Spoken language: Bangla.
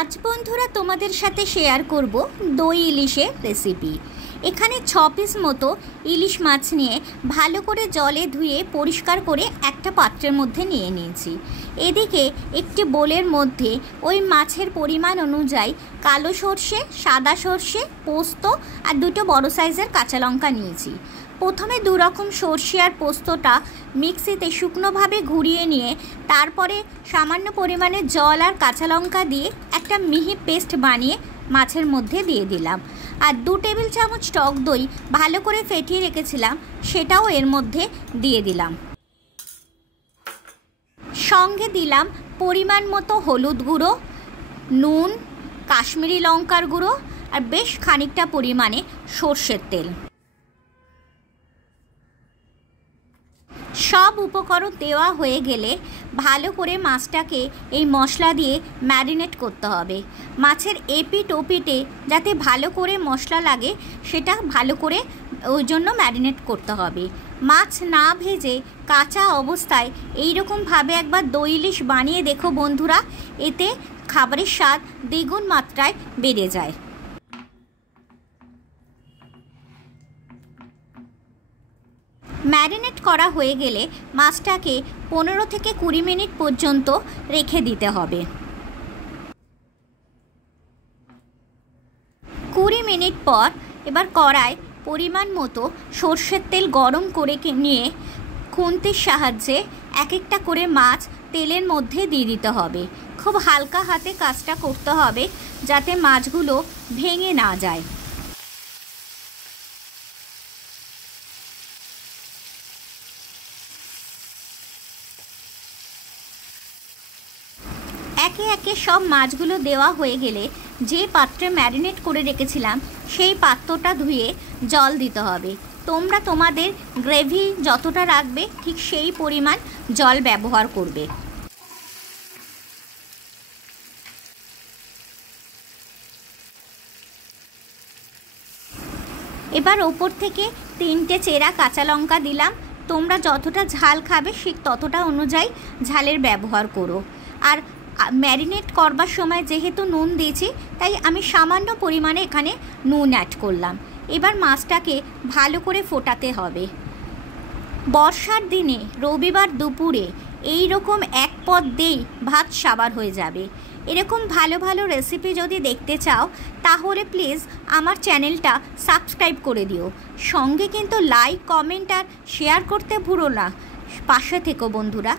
আজ বন্ধুরা তোমাদের সাথে শেয়ার করব দই ইলিশের রেসিপি। এখানে 6 পিস মতো ইলিশ মাছ নিয়ে ভালো করে জলে ধুয়ে পরিষ্কার করে একটা পাত্রের মধ্যে নিয়ে নিয়েছি। এদিকে একটি বোলের মধ্যে ওই মাছের পরিমাণ অনুযায়ী কালো সর্ষে, সাদা সর্ষে, পোস্ত আর 2টো বড় সাইজের কাঁচা লঙ্কা নিয়েছি। প্রথমে 2 রকম সর্ষে আর পোস্তটা মিক্সিতে শুকনোভাবে ঘুরিয়ে নিয়ে তারপরে সামান্য পরিমাণে জল আর কাঁচা লঙ্কা দিয়ে একটা মিহি পেস্ট বানিয়ে মাছের মধ্যে দিয়ে দিলাম। আর 2 টেবিল চামচ টক দই ভালো করে ফেটিয়ে রেখেছিলাম, সেটাও এর মধ্যে দিয়ে দিলাম। সঙ্গে দিলাম পরিমাণ মতো হলুদ গুঁড়ো, নুন, কাশ্মীরি লঙ্কার গুঁড়ো আর বেশ খানিকটা পরিমাণে সর্ষের তেল। সব উপকরণ দেওয়া হয়ে গেলে ভালো করে মাছটাকে এই মশলা দিয়ে ম্যারিনেট করতে হবে। মাছের এপিট ওপিটে যাতে ভালো করে মশলা লাগে সেটা ভালো করে ওই জন্য ম্যারিনেট করতে হবে। মাছ না ভেজে কাঁচা অবস্থায় এইরকমভাবে একবার দই ইলিশ বানিয়ে দেখো বন্ধুরা, এতে খাবারের স্বাদ দ্বিগুণ মাত্রায় বেড়ে যায়। ম্যারিনেট করা হয়ে গেলে মাছটাকে 15 থেকে 20 মিনিট পর্যন্ত রেখে দিতে হবে। 20 মিনিট পর এবার কড়ায় পরিমাণ মতো সর্ষের তেল গরম করে নিয়ে খুন্তির সাহায্যে এক একটা করে মাছ তেলের মধ্যে দিয়ে দিতে হবে। খুব হালকা হাতে কাজটা করতে হবে যাতে মাছগুলো ভেঙে না যায়। একে একে সব মাছগুলো দেওয়া হয়ে গেলে যে পাত্রে ম্যারিনেট করে রেখেছিলাম সেই পাত্রটা ধুয়ে জল দিতে হবে। তোমরা তোমাদের গ্রেভি যতটা রাখবে ঠিক সেই পরিমাণ জল ব্যবহার করবে। এবার ওপর থেকে 3টে চেরা কাঁচা লঙ্কা দিলাম। তোমরা যতটা ঝাল খাবে ঠিক ততটা অনুযায়ী ঝালের ব্যবহার করো। আর ম্যারিনেট করবার সময় যেহেতু নুন দিয়েছি তাই আমি সামান্য পরিমাণে এখানে নুন অ্যাড করলাম। এবার মাছটাকে ভালো করে ফোটাতে হবে। বর্ষার দিনে রবিবার দুপুরে এই রকম এক পদ দিয়েই ভাত সাবার হয়ে যাবে। এরকম ভালো ভালো রেসিপি যদি দেখতে চাও তাহলে প্লিজ আমার চ্যানেলটা সাবস্ক্রাইব করে দিও। সঙ্গে কিন্তু লাইক, কমেন্ট আর শেয়ার করতে ভুলো না। পাশে থেকো বন্ধুরা।